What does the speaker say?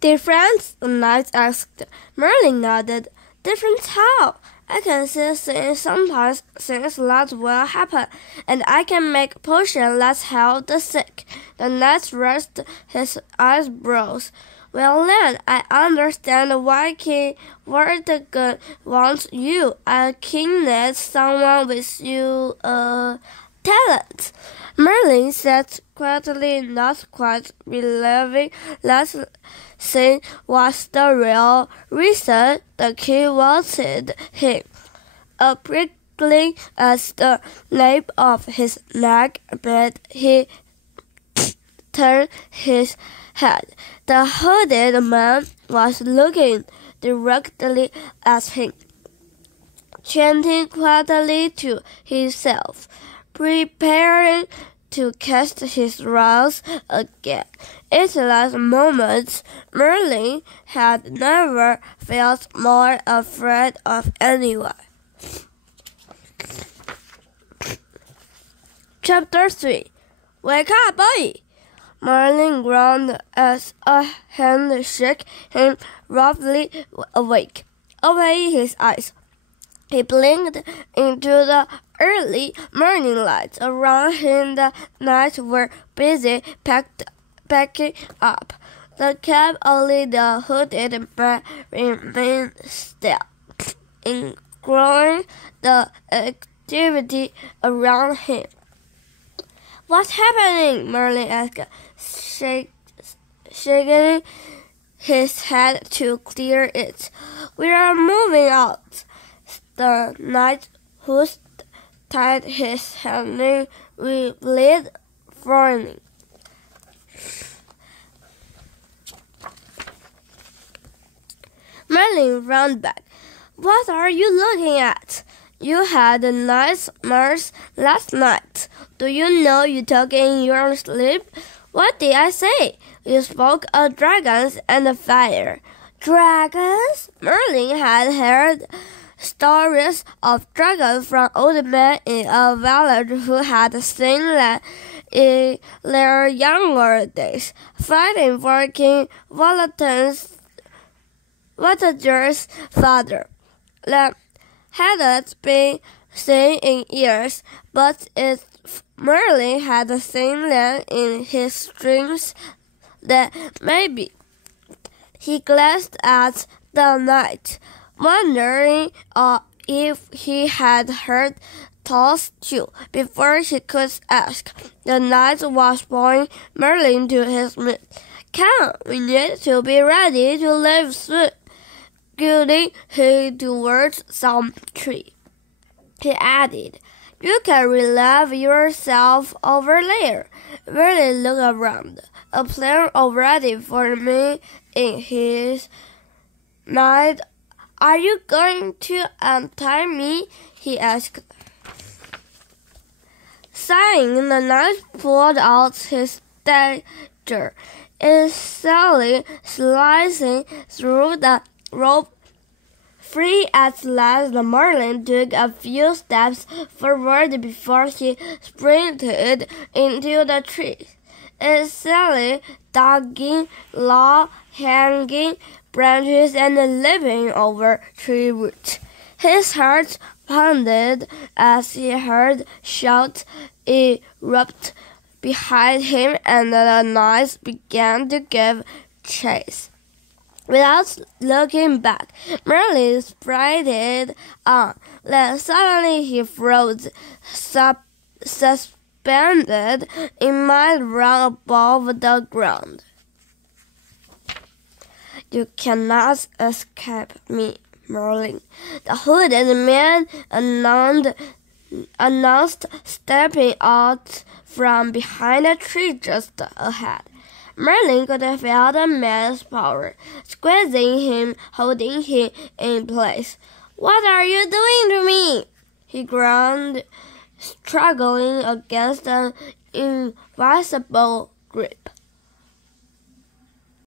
Different? The knight asked. Merlin nodded. Different how? I can see things sometimes, things that will happen, and I can make potions that help the sick. The knight raised his eyebrows. Well then, I understand why King Vortigern wants you. A king needs someone with your talent. Merlin said quietly, not quite believing that thing was the real reason the king wanted him. A prickling at the nape of his neck made him turn his head. The hooded man was looking directly at him, chanting quietly to himself, preparing to cast his rounds again. In that moment, Merlin had never felt more afraid of anyone. Chapter 3. Wake up, boy! Merlin groaned as a hand shook him roughly awake. Opening his eyes, he blinked into the early morning light. Around him the knights were busy packing up. The cab, only the hooded man remained still, ignoring the activity around him. What's happening? Merlin asked, shaking his head to clear it. We are moving out. The knight who tied his hand replied, frowning. Merlin ran back. What are you looking at? You had nightmares last night. Do you know you talk in your sleep? What did I say? You spoke of dragons and fire. Dragons? Merlin had heard stories of dragons from old men in a village who had seen them in their younger days, fighting for King Volata's father. That hadn't been seen in years, but if Merlin had seen them in his dreams, then maybe. He glanced at the knight, wondering if he had heard tales too. Before he could ask, the knight was pulling Merlin to his meat. Come, we need to be ready to leave soon. Guiding him towards some tree, he added, You can relieve yourself over there. Merlin looked around. A plan already for me in his mind. Are you going to untie me? He asked. Sighing, the knight pulled out his dagger, instantly slicing through the rope. Free at last, Merlin took a few steps forward before he sprinted into the tree, instantly dodging low-hanging branches and leaping over tree roots. His heart pounded as he heard shouts erupt behind him, and the knights began to give chase. Without looking back, Merlin sprinted on. Then suddenly he froze, suspended in mid-run above the ground. You cannot escape me, Merlin, the hooded man announced, stepping out from behind a tree just ahead. Merlin could feel the man's power, squeezing him, holding him in place. What are you doing to me? He groaned, struggling against an invisible grip.